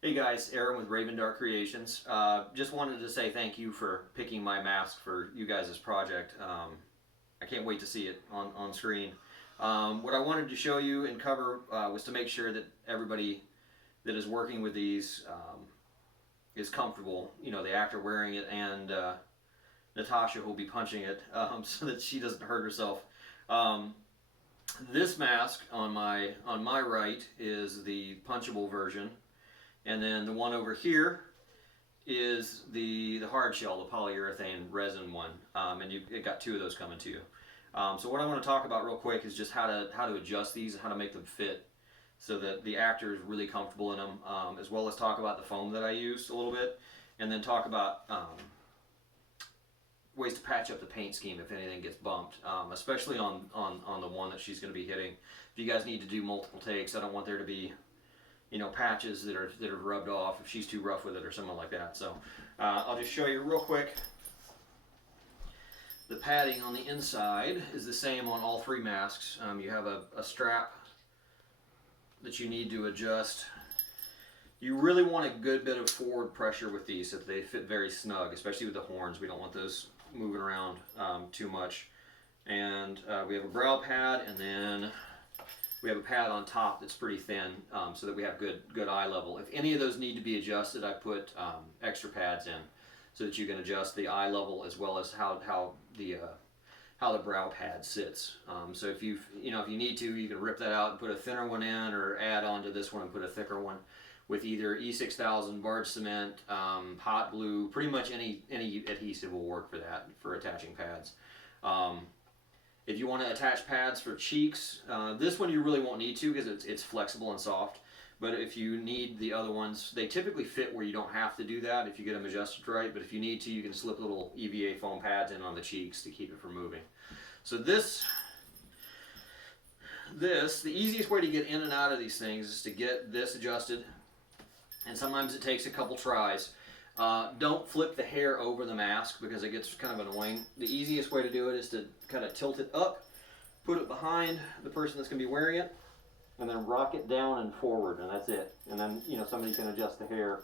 Hey guys, Aaron with Raven Dark Creations. Just wanted to say thank you for picking my mask for you guys' project. I can't wait to see it on screen. What I wanted to show you and cover was to make sure that everybody that is working with these is comfortable. You know, the actor wearing it and Natasha will be punching it so that she doesn't hurt herself. Um, this mask on my right is the punchable version. And then the one over here is the hard shell, the polyurethane resin one, and it got two of those coming to you. So what I want to talk about real quick is just how to adjust these and how to make them fit so that the actor is really comfortable in them, as well as talk about the foam that I used a little bit, and then talk about ways to patch up the paint scheme if anything gets bumped, especially on the one that she's going to be hitting. If you guys need to do multiple takes, I don't want there to be patches that are rubbed off if she's too rough with it or something like that. So I'll just show you real quick. The padding on the inside is the same on all three masks. You have a strap that you need to adjust. You really want a good bit of forward pressure with these so that they fit very snug, especially with the horns. We don't want those moving around too much. And we have a brow pad, and then we have a pad on top that's pretty thin, so that we have good eye level. If any of those need to be adjusted, I put extra pads in so that you can adjust the eye level as well as how the brow pad sits. So if you need to, you can rip that out and put a thinner one in, or add on to this one and put a thicker one with either E6000, barge cement, hot glue. Pretty much any adhesive will work for that, for attaching pads. If you want to attach pads for cheeks, this one you really won't need to because it's flexible and soft. But if you need the other ones, they typically fit where you don't have to do that if you get them adjusted right. But if you need to, you can slip little EVA foam pads in on the cheeks to keep it from moving. So the easiest way to get in and out of these things is to get this adjusted. And sometimes it takes a couple tries. Don't flip the hair over the mask because it gets kind of annoying. The easiest way to do it is to kind of tilt it up, put it behind the person that's going to be wearing it, and then rock it down and forward, and that's it. And then somebody can adjust the hair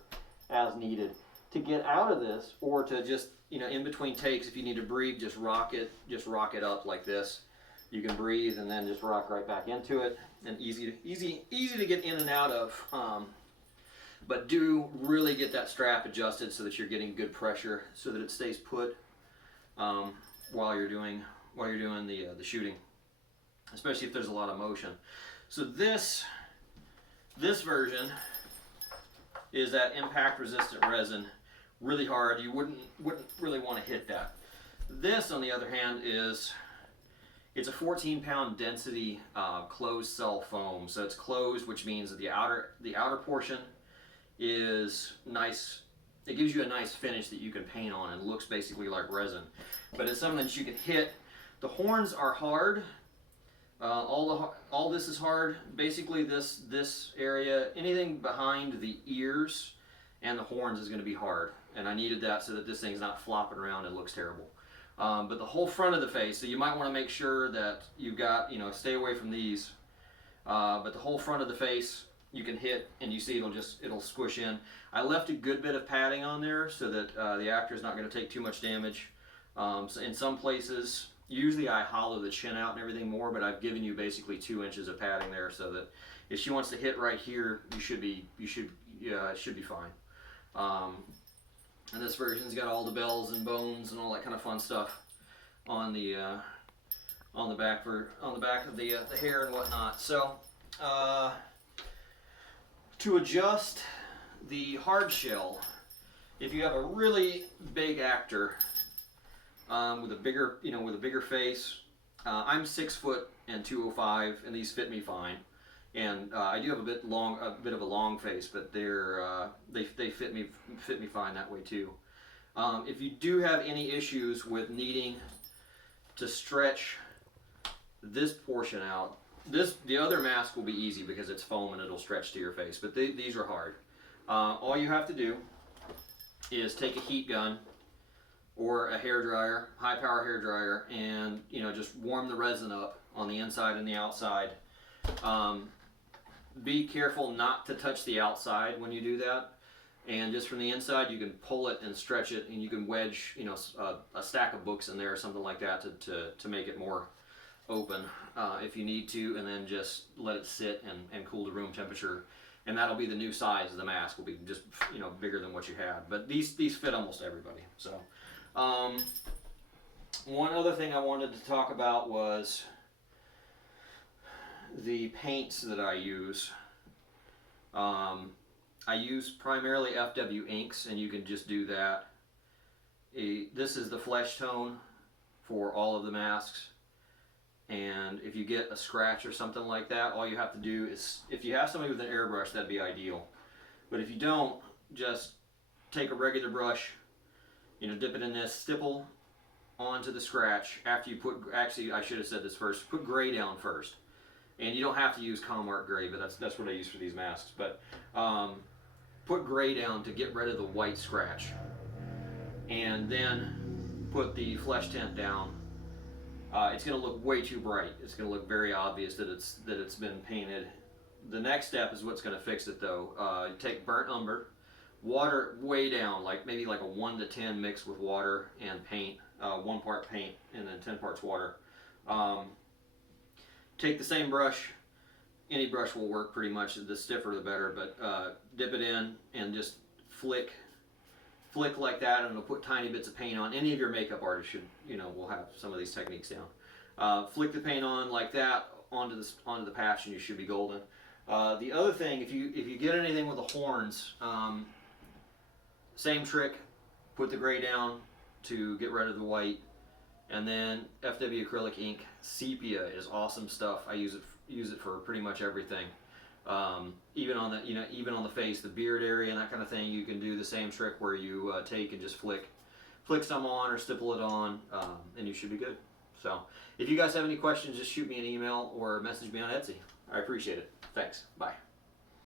as needed. To get out of this, or to just in between takes, if you need to breathe, just rock it up like this. You can breathe and then just rock right back into it, and easy to get in and out of. But do really get that strap adjusted so that you're getting good pressure, so that it stays put while you're doing the shooting, especially if there's a lot of motion. So this version is that impact resistant resin, really hard. You wouldn't really want to hit that. This, on the other hand, it's a 14-pound density closed cell foam. So it's closed, which means that the outer portion is nice. It gives you a nice finish that you can paint on and looks basically like resin. But it's something that you can hit. The horns are hard. All this is hard. Basically this area, anything behind the ears and the horns is going to be hard. And I needed that so that this thing's not flopping around and looks terrible. But the whole front of the face, so you might want to make sure that you've got, stay away from these. But the whole front of the face, you can hit, and you see it'll squish in. I left a good bit of padding on there so that the actor is not going to take too much damage. So in some places, usually I hollow the chin out and everything more, but I've given you basically 2 inches of padding there so that if she wants to hit right here, it should be fine. And this version's got all the bells and bones and all that kind of fun stuff on the back of the hair and whatnot. So. To adjust the hard shell, if you have a really big actor with a bigger face, I'm 6 foot and 205, and these fit me fine. And I do have a bit of a long face, but they fit me fine that way too. If you do have any issues with needing to stretch this portion out, the other mask will be easy because it's foam and it'll stretch to your face, but these are hard. All you have to do is take a heat gun or a hair dryer, high power hair dryer, and just warm the resin up on the inside and the outside. be careful not to touch the outside when you do that. And just from the inside, you can pull it and stretch it, and you can wedge, you know, a stack of books in there or something like that to make it more open if you need to, and then just let it sit and cool to room temperature. And that'll be the new size of the mask. Will be just, you know, bigger than what you had. But these fit almost everybody. So one other thing I wanted to talk about was the paints that I use. I use primarily FW inks, and you can just do that. This is the flesh tone for all of the masks. And if you get a scratch or something like that, all you have to do is, if you have somebody with an airbrush, that'd be ideal. But if you don't, just take a regular brush, you know, dip it in this, stipple onto the scratch. After you put, actually I should have said this first, put gray down first. And you don't have to use Comart gray, but that's what I use for these masks. But put gray down to get rid of the white scratch. And then put the flesh tint down. It's going to look way too bright. It's going to look very obvious that it's been painted. The next step is what's going to fix it though. You take burnt umber, water way down, like maybe like a 1 to 10 mixed with water and paint. 1 part paint and then 10 parts water. Take the same brush. Any brush will work pretty much. The stiffer the better. But dip it in and just flick like that, and it'll put tiny bits of paint on. Any of your makeup artists should, you know, will have some of these techniques down. Flick the paint on like that onto the patch, and you should be golden. The other thing, if you get anything with the horns, same trick. Put the gray down to get rid of the white, and then FW acrylic ink. Sepia is awesome stuff. I use it for pretty much everything. Even on the face, the beard area and that kind of thing, you can do the same trick where you take and just flick some on or stipple it on, and you should be good. So if you guys have any questions, just shoot me an email or message me on Etsy. I appreciate it. Thanks. Bye.